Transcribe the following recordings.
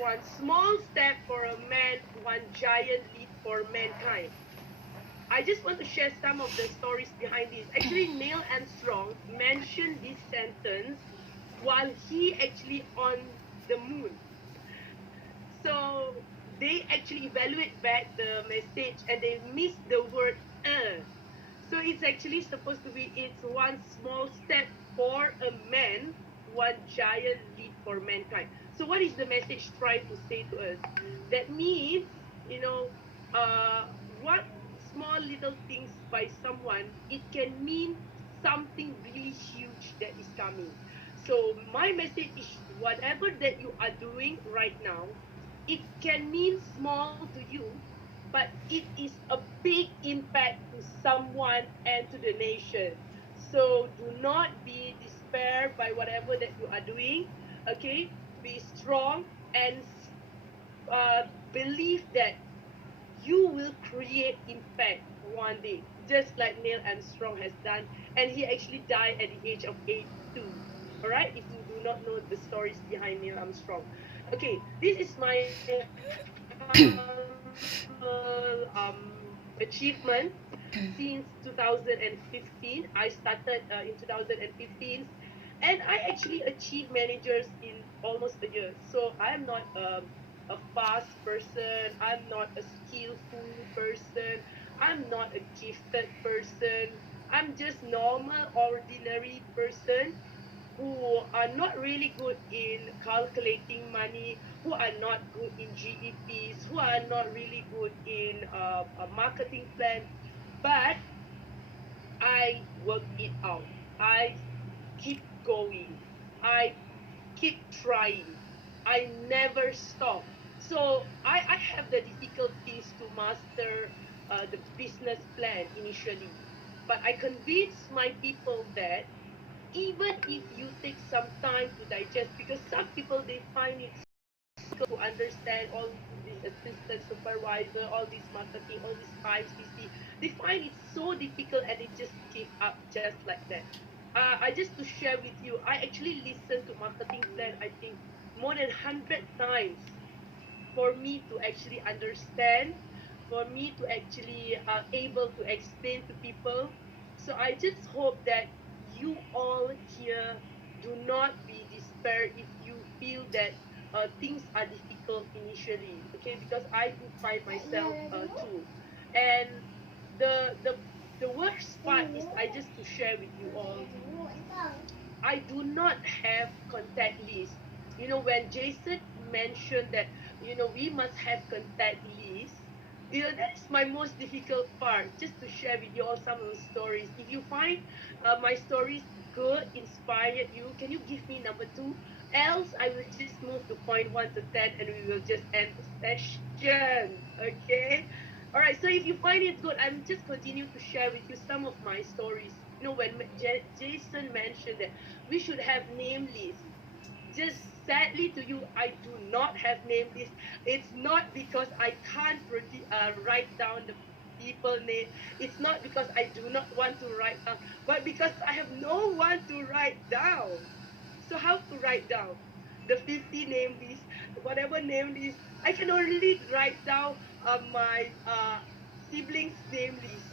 one small step for a man, one giant leap for mankind. I just want to share some of the stories behind this. Actually, Neil Armstrong mentioned this sentence while he actually on the moon. So they actually evaluate back the message and they miss the word uh. So it's actually supposed to be it's one small step for a man, one giant leap for mankind. So what is the message trying to say to us? That means, you know, what small little things by someone, it can mean something really huge that is coming. So my message is whatever that you are doing right now, it can mean small to you, but it is a big impact to someone and to the nation. So do not be despair by whatever that you are doing. Okay, be strong and believe that you will create impact one day, just like Neil Armstrong has done, and he actually died at the age of 82. All right, if you do not know the stories behind Neil Armstrong. Okay, this is my humble achievement since 2015. I started in 2015, and I actually achieved managers in almost a year. So I am not a fast person. I'm not a skillful person. I'm not a gifted person. I'm just normal, ordinary person who are not really good in calculating money, who are not good in GEPs, who are not really good in a marketing plan. But I work it out. I keep going. I keep trying. I never stop. So I have the difficulties to master the business plan initially. But I convince my people that even if you take some time to digest, because some people they find it to understand all this assistant supervisor, all this marketing, all this 5CC, they find it so difficult and they just give up just like that. I just to share with you, I actually listened to marketing plan, I think more than 100 times for me to actually understand, for me to actually able to explain to people. So I just hope that you all here do not be despair if you feel that things are difficult initially. Okay, because I do find myself too, and the the the worst part is I just to share with you all, I do not have contact list. You know, when Jason mentioned that, you know, we must have contact list, you know, that's my most difficult part, just to share with you all some of the stories. If you find my stories good, inspired you, can you give me number two? Else, I will just move to point one to 10 and we will just end the session. Okay? All right, so if you find it good, I'm just continue to share with you some of my stories. You know, when Jason mentioned that we should have name lists, just sadly to you, I do not have name list. It's not because I can't write down the people name. It's not because I do not want to write down, but because I have no one to write down. So how to write down the 50 name list, whatever name list? I can only write down my siblings name list.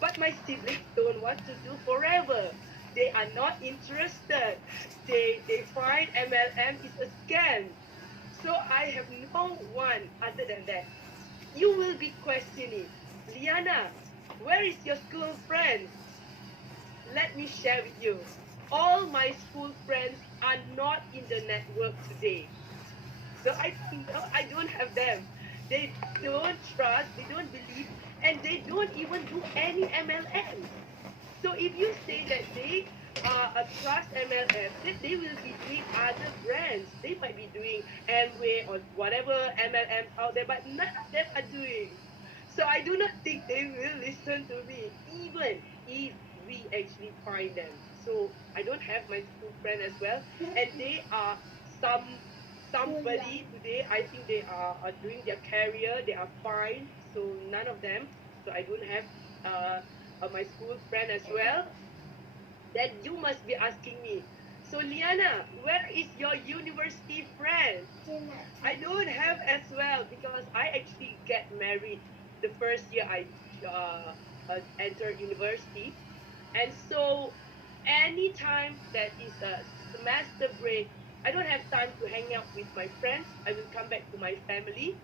But my siblings don't want to do forever. They are not interested. They find MLM is a scam. So I have no one other than that. You will be questioning, Liana, where is your school friends? Let me share with you. All my school friends are not in the network today. So I don't have them. They don't trust, they don't believe, and they don't even do any MLMs. So if you say that they trust MLM, then they will be doing other brands. They might be doing Amway or whatever MLMs out there, but none of them are doing. So I do not think they will listen to me, even if we actually find them. So I don't have my school friend as well, and they are some somebody today. I think they are doing their career. They are fine. So none of them. So I don't have my school friend as well. Then you must be asking me, so Liana, where is your university friend? I I don't have as well because I actually get married the first year I entered university, and so anytime that is a semester break, I don't have time to hang out with my friends. I will come back to my family.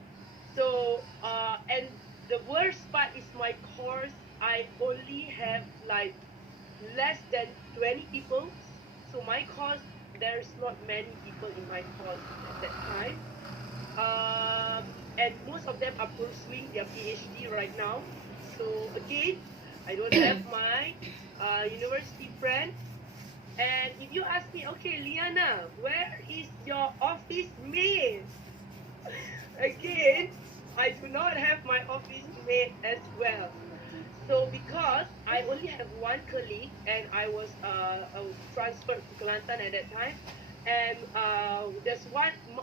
So and the worst part is my course. I only have like less than 20 people. So my course, there's not many people in my course at that time. And most of them are pursuing their PhD right now. So again, I don't have my university friends. And if you ask me, okay, Liana, where is your office mate? Again, I do not have my office mate as well. So because I only have one colleague and I was transferred to Kelantan at that time, and there's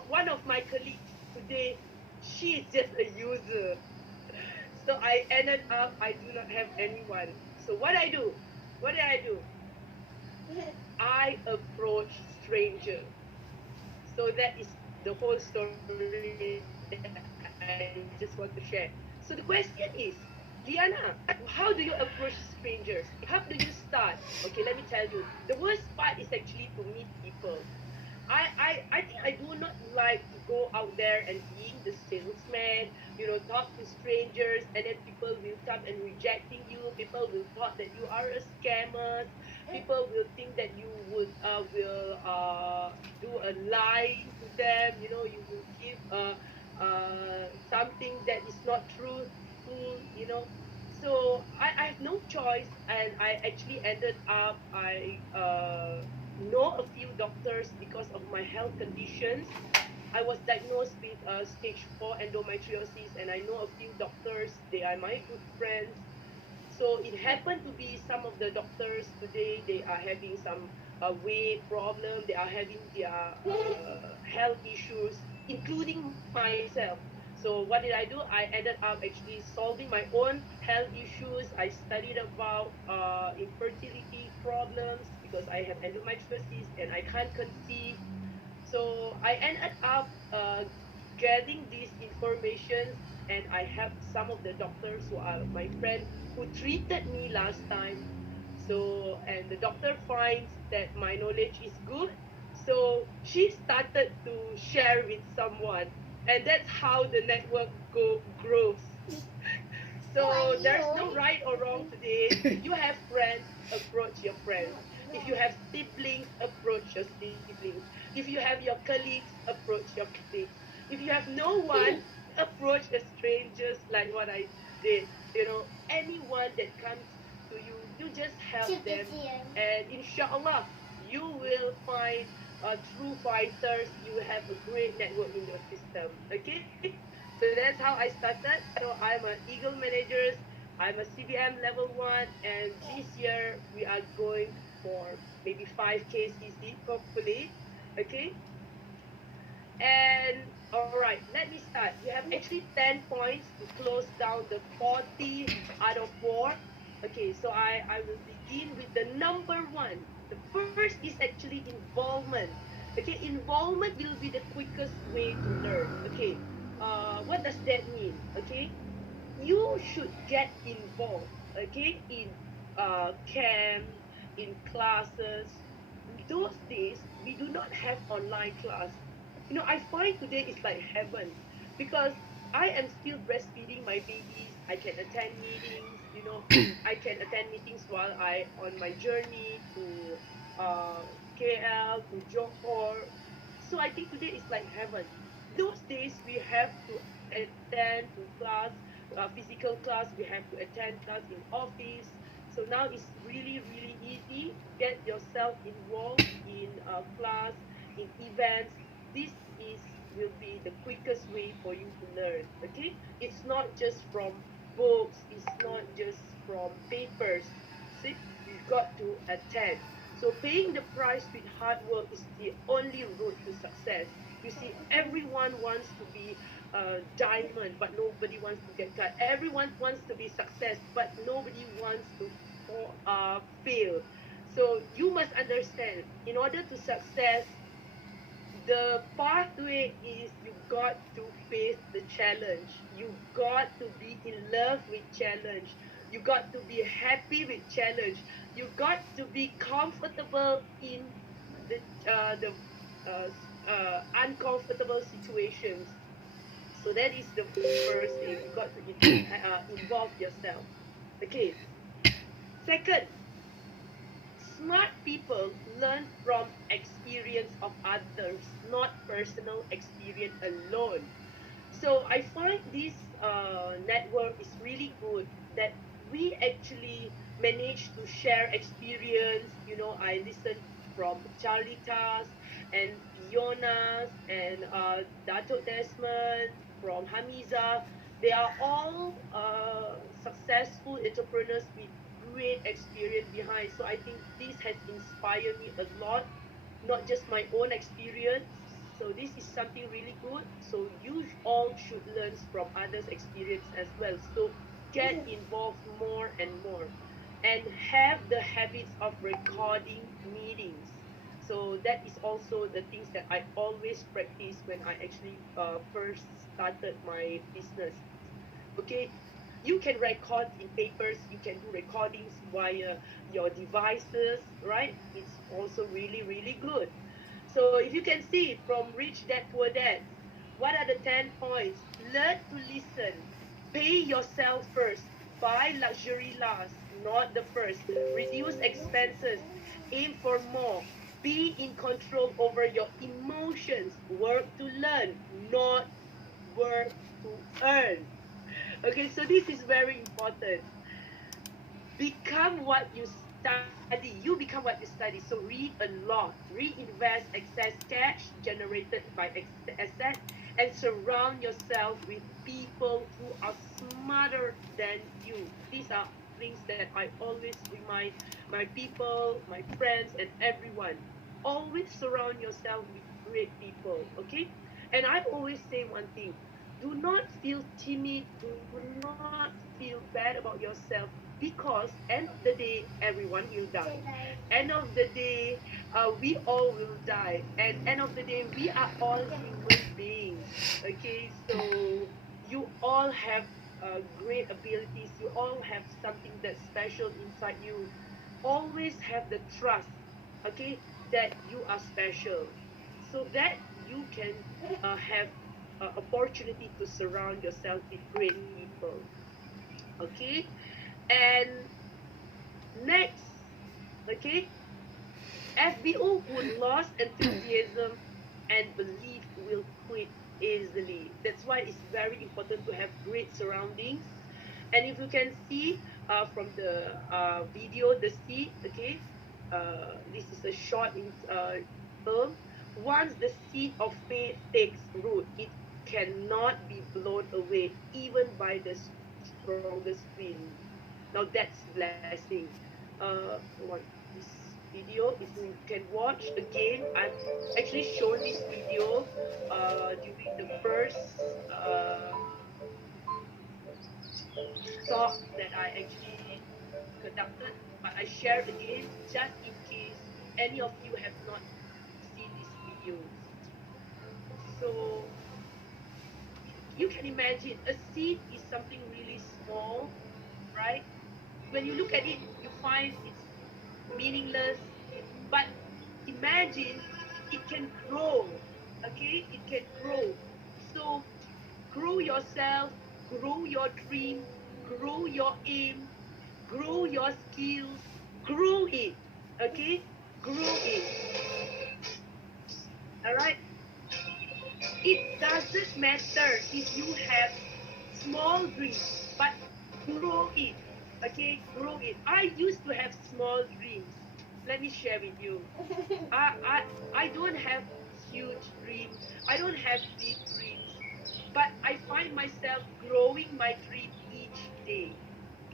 one of my colleagues today. She's just a user. So I ended up I do not have anyone. So what I do? What did I do? I approach stranger. So that is the whole story that I just want to share. So the question is, Liana, how do you approach strangers? How do you start? Okay, let me tell you. The worst part is actually to meet people. I think I do not like to go out there and being the salesman, talk to strangers, and then people will come and rejecting you. People will thought that you are a scammer. People will think that you would will do a lying to them. You will give something that is not truthful. So I have no choice, and I actually ended up know a few doctors because of my health conditions. I was diagnosed with stage 4 endometriosis, and I know a few doctors. They are my good friends. So it happened to be some of the doctors today, they are having some weight problem, they are having their health issues, including myself. So what did I do? I ended up actually solving my own health issues. I studied about infertility problems because I have endometriosis and I can't conceive. So I ended up getting these informations, and I have some of the doctors who are my friend who treated me last time. So, and the doctor finds that my knowledge is good. So she started to share with someone, and that's how the network grows. So there's no right or wrong today. If you have friends, approach your friends. If you have siblings, approach your siblings. If you have your colleagues, approach your colleagues. If you have no one, approach a strangers like what I did. Anyone that comes to you, you just help them, and inshallah, you will find true fighters. You will have a great network in your system. Okay, so that's how I started. So I'm a Eagle Managers. I'm a CBM level 1, and this year we are going for maybe 5K CC, hopefully. Okay, and all right, let me start. You have actually 10 points to close down the 40 out of 4. Okay, so I will begin with the number one. The first is actually involvement. Okay, involvement will be the quickest way to learn. Okay, what does that mean? Okay, you should get involved. Okay, in camp, in classes. Those days we do not have online class. I find today is like heaven, because I am still breastfeeding my babies. I can attend meetings. I can attend meetings while I on my journey to KL, to Johor. So I think today is like heaven. Those days we have to attend to class, physical class. We have to attend class in office. So now it's really really easy to get yourself involved in class, in events. This is will be the quickest way for you to learn. Okay, it's not just from books, it's not just from papers. See, you've got to attend. So paying the price with hard work is the only route to success. You see, everyone wants to be a diamond, but nobody wants to get cut. Everyone wants to be success, but nobody wants to fail. So you must understand, in order to success, the pathway is you got to face the challenge. You got to be in love with challenge. You got to be happy with challenge. You got to be comfortable in the uncomfortable situations. So that is the first thing. You got to involve yourself. Okay. Second, smart people learn from experience of others, not personal experience alone. So I find this network is really good that we actually manage to share experience. I listen from Charlitas and Fiona's and Dato Desmond from Hamiza. They are all successful entrepreneurs with great experience behind. So I think this has inspired me a lot, not just my own experience. So this is something really good. So you all should learn from others' experience as well. So get involved more and more, and have the habits of recording meetings. So that is also the things that I always practice when I actually first started my business. Okay, you can record in papers, you can do recordings via your devices, right? It's also really, really good. So if you can see from Rich Dad Poor Dad, what are the 10 points? Learn to listen. Pay yourself first. Buy luxury last, not the first. Reduce expenses. Aim for more. Be in control over your emotions. Work to learn, not work to earn. Okay, so this is very important. Become what you study. You become what you study. So read a lot. Reinvest excess cash generated by asset, and surround yourself with people who are smarter than you. These are things that I always remind my people, my friends, and everyone. Always surround yourself with great people. Okay? And I always say one thing: do not feel timid, do not feel bad about yourself, because end of the day everyone will die. End of the day we all will die, and end of the day we are all human beings. Okay, so you all have great abilities, you all have something that's special inside you. Always have the trust, okay, that you are special, so that you can have opportunity to surround yourself with great people. Okay, and next, okay, FBO who lost enthusiasm and belief will quit easily. That's why it's very important to have great surroundings. And if you can see from the video, the seed, okay, this is a short in term. Once the seed of faith takes root, it cannot be blown away even by the strongest wind. Now that's blessing. One this video, if you can watch again, I've actually shown this video during the first talk that I actually conducted, but I share again just in case any of you have not seen these videos. So you can imagine a seed is something really small, right? When you look at it, you find it's meaningless, but imagine it can grow. Okay, it can grow. So grow yourself, grow your dream, grow your aim, grow your skills, grow it. Okay, grow it. All right. It doesn't matter if you have small dreams, but grow it. Okay, grow it. I used to have small dreams. Let me share with you. I I I don't have huge dreams. I don't have big dreams, but I find myself growing my dream each day.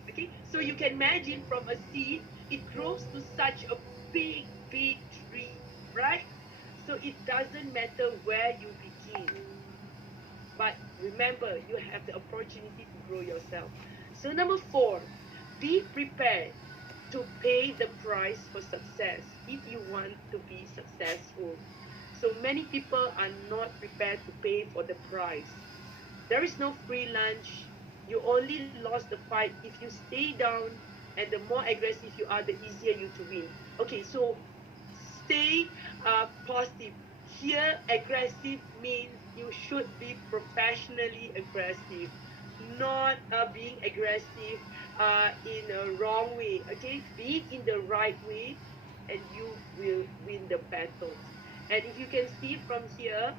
Okay, so you can imagine from a seed, it grows to such a big, big tree, right? So it doesn't matter where you begin, but remember, you have the opportunity to grow yourself. So, number four, be prepared to pay the price for success if you want to be successful. So many people are not prepared to pay for the price. There is no free lunch. You only lost the fight if you stay down, and the more aggressive you are, the easier you to win. Okay, so stay positive. Here, aggressive means you should be professionally aggressive, not being aggressive in a wrong way. Okay, be it in the right way, and you will win the battles. And if you can see from here,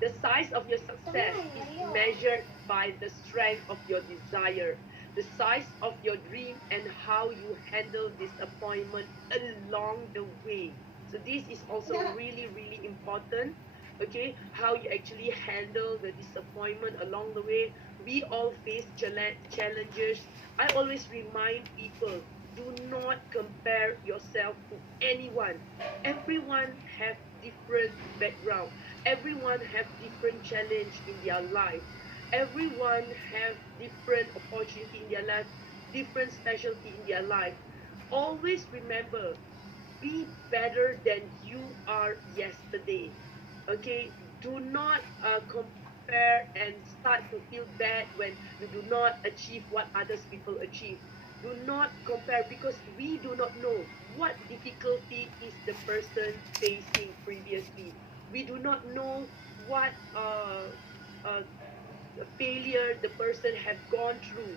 the size of your success is measured by the strength of your desire, the size of your dream, and how you handle disappointment along the way. So, this is also really, really important. Okay, how you actually handle the disappointment along the way. We all face challenges. I always remind people, do not compare yourself to anyone. Everyone have different background, everyone have different challenge in their life, everyone have different opportunity in their life, different specialty in their life. Always remember, be better than you are yesterday. Okay, do not compare and start to feel bad when you do not achieve what others people achieve. Do not compare, because we do not know what difficulty is the person facing previously. We do not know what uh, failure the person have gone through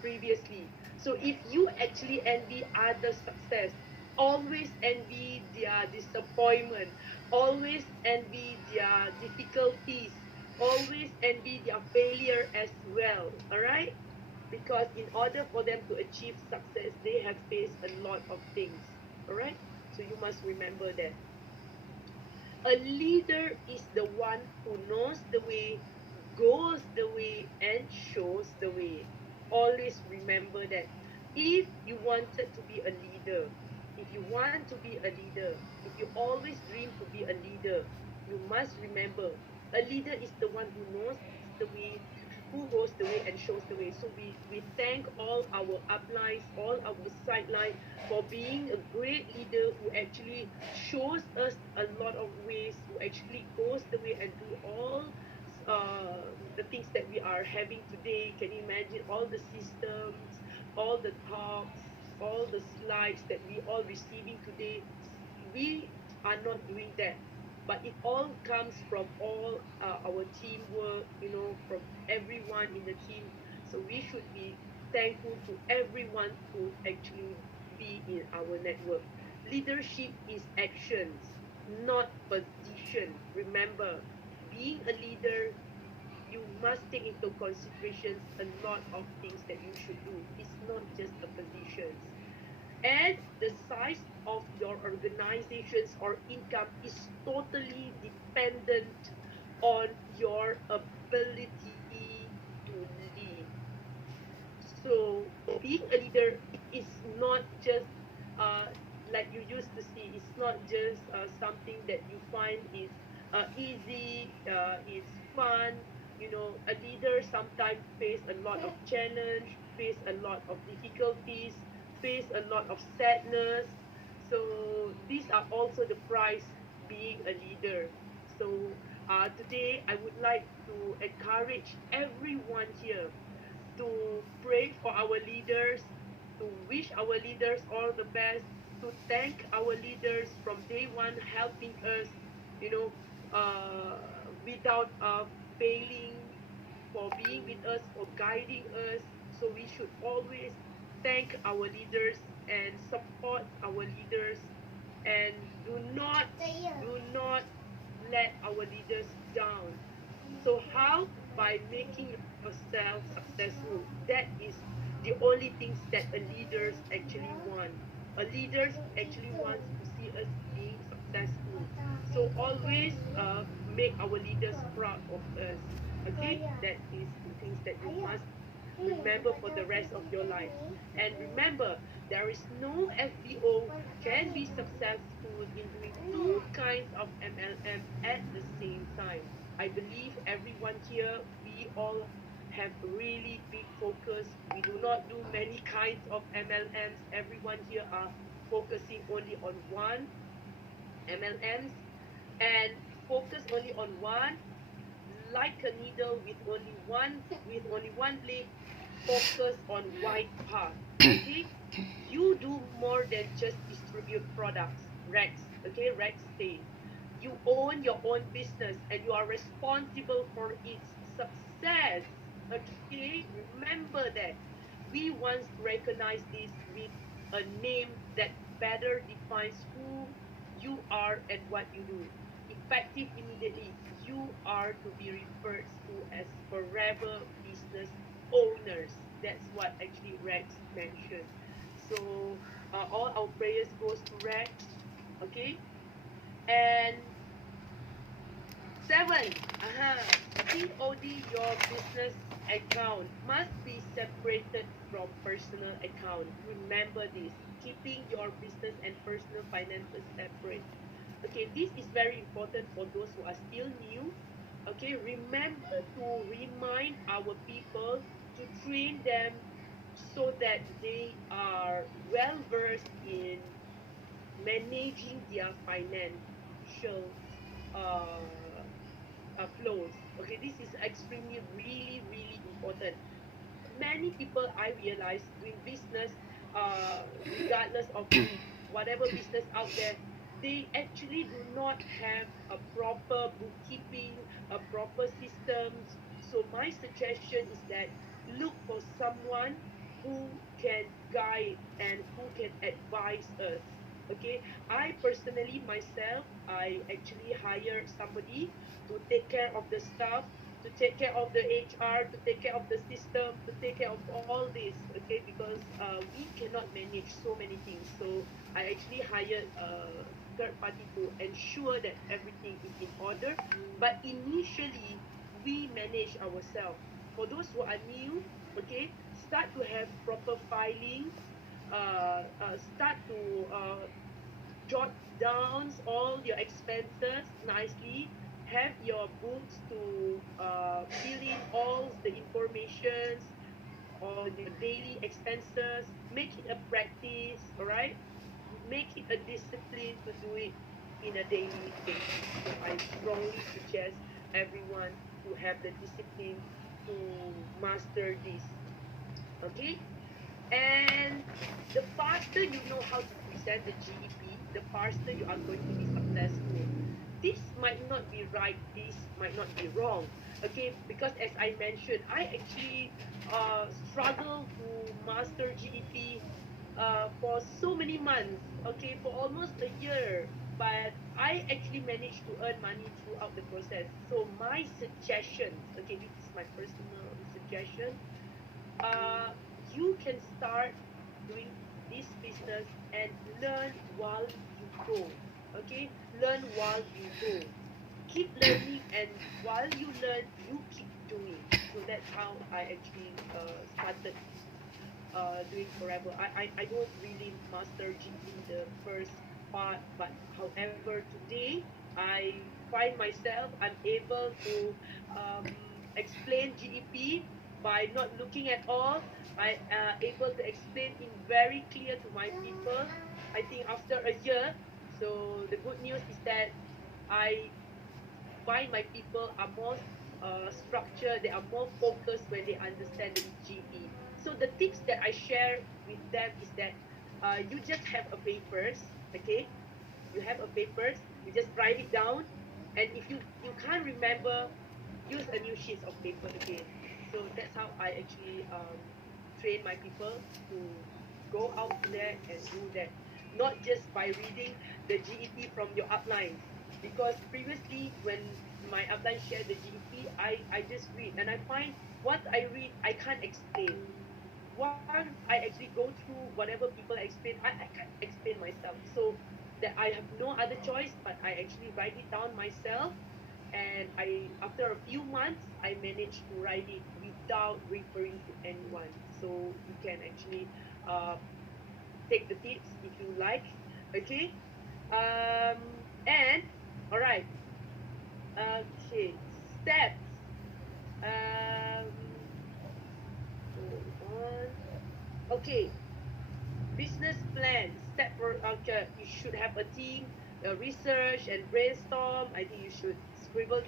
previously. So if you actually envy others' success, always envy their disappointment, always envy their difficulties, always envy their failure as well. All right? Because in order for them to achieve success, they have faced a lot of things. All right? So you must remember that. A leader is the one who knows the way, goes the way, and shows the way. Always remember that. If you wanted to be a leader, if you want to be a leader, if you always dream to be a leader, you must remember, a leader is the one who knows the way, who goes the way and shows the way. So we thank all our uplines, all our sideline for being a great leader who actually shows us a lot of ways, who actually goes the way and do all the things that we are having today. Can you imagine all the systems, all the talks, all the slides that we all receiving today? We are not doing that, but it all comes from all our teamwork, from everyone in the team. So we should be thankful to everyone who actually be in our network. Leadership is actions, not position. Remember, being a leader, you must take into considerations a lot of things that you should do. It's not just a positions. And the size of your organizations or income is totally dependent on your ability to lead. So being a leader is not just uh, like you used to see. It's not just something that you find is easy. It's fun. A leader sometimes face a lot of challenge, face a lot of difficulties, face a lot of sadness. So these are also the price being a leader. So today I would like to encourage everyone here to pray for our leaders, to wish our leaders all the best, to thank our leaders from day one, helping us, you know, without failing, for being with us, for guiding us. So we should always thank our leaders and support our leaders, and do not let our leaders down. So how? By making yourself successful. That is the only things that a leaders actually want. A leaders actually wants to see us being successful. So always make our leaders proud of us. Okay, that is the things that you must remember for the rest of your life. And remember, there is no FBO can be successful in doing two kinds of MLM at the same time. I believe everyone here, we all have really big focus. We do not do many kinds of MLMs. Everyone here are focusing only on one MLMs. and focus only on one, like a needle with only one blade, focus on wide path. Okay, you do more than just distribute products. Rex, okay, Rex says you own your own business and you are responsible for its success. Okay, remember that. We once recognize this with a name that better defines who you are and what you do. Effective immediately, you are to be referred to as forever business owners. That's what actually Rex mentioned. So all our prayers goes to Rex. Okay, and seven, COD, your business account must be separated from personal account. Remember this, keeping your business and personal finances separate. Okay, this is very important for those who are still new. Okay, remember to remind our people, to train them so that they are well versed in managing their financial uh, flows. Okay, this is extremely, really, really important. Many people I realize doing business, regardless of whatever business out there, they actually do not have a proper bookkeeping, a proper systems. So my suggestion is that look for someone who can guide and who can advise us. Okay, I personally myself, I actually hire somebody to take care of the staff, to take care of the HR, to take care of the system, to take care of all this, okay, because we cannot manage so many things. So I actually hired a third party to ensure that everything is in order. But initially, we manage ourselves. For those who are new, okay, start to have proper filings, start to jot down all your expenses nicely, have your books to fill in all the informations on your daily expenses, make it a practice, all right, make it a discipline to do it in a daily basis. So I strongly suggest everyone to have the discipline to master this. Okay, and the faster you know how to present the GEP, the faster you are going to be successful. This might not be right, this might not be wrong. Okay, because as I mentioned, I actually struggle to master GEP for so many months, okay, for almost a year. But I actually managed to earn money throughout the process. So my suggestions, okay, this is my personal suggestion, uh, you can start doing this business and learn while you go. Okay, learn while you go. Keep learning, and while you learn, you keep doing. So that's how I actually started doing forever. I don't really master GP the first part, but however, today I find myself I'm able to um, explain GEP by not looking at all. I able to explain in very clear to my people. I think after a year. So the good news is that I find my people are more structured, they are more focused when they understand the GP. So the tips that I share with them is that you just have a papers, okay? You have a papers, you just write it down, and if you can't remember, use a new sheet of paper again. So that's how I actually train my people to go out there and do that, not just by reading the GEP from your uplines. Because previously, when my upline shared the GEP, I just read and I find what I read I can't explain. Once I actually go through whatever people explain, I can't explain myself. So that I have no other choice, but I actually write it down myself. And I, after a few months, I managed to write it without referring to anyone. So you can actually uh, take the tips if you like. Okay. And all right. Okay. Steps. Um, hold on. Okay, business plan. Step for, okay, you should have a team. research and brainstorm. I think you should scribble